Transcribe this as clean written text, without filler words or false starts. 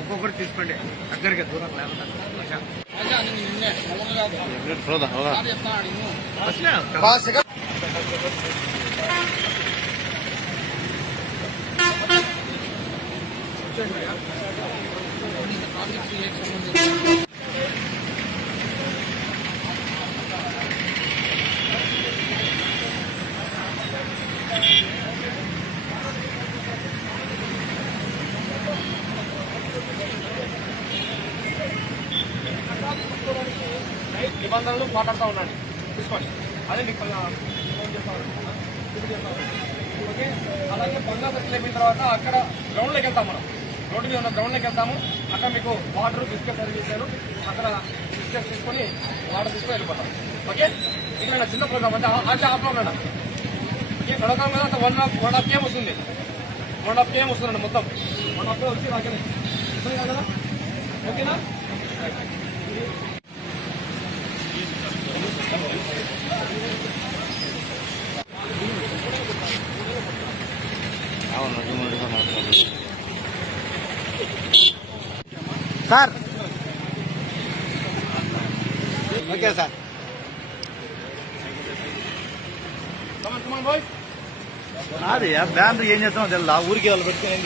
ఒక్కొక్కరు తీసుకోండి దగ్గరికి దూరం లేకుండా నిబంధనలు మాట్లాడుతూ ఉండండి తీసుకోండి. అదే మీకు ఫోన్ చేస్తాను. ఓకే, అలాగే బంగా సర్కిల్ అయిపోయిన తర్వాత అక్కడ గ్రౌండ్లోకి వెళ్తాం. మనం రోడ్డు మీద ఉన్న గ్రౌండ్లోకి వెళ్తాము. అక్కడ మీకు వాటర్ బిస్కెట్ సర్వీస్ చేశారు. అక్కడ బిస్కెట్ తీసుకొని వాటర్ తీసుకొని వెళ్ళిపోతాం. ఓకే, ఇక్కడ చిన్న ప్రోగ్రామ్ అంటే ఆచే ఆఫ్లో ఉన్నాడు. ఈ ప్రోగ్రామ్ మీద అంత 1.5 PM వస్తుంది. 1.5 PM వస్తుందండి మొత్తం. 1.5 వచ్చి రాకనే కదా. ఓకేనా? Sir okay sir. అది బ్యానర్ ఏం చేస్తామో తెల్లా, ఊరికి వాళ్ళు పెట్టుకుని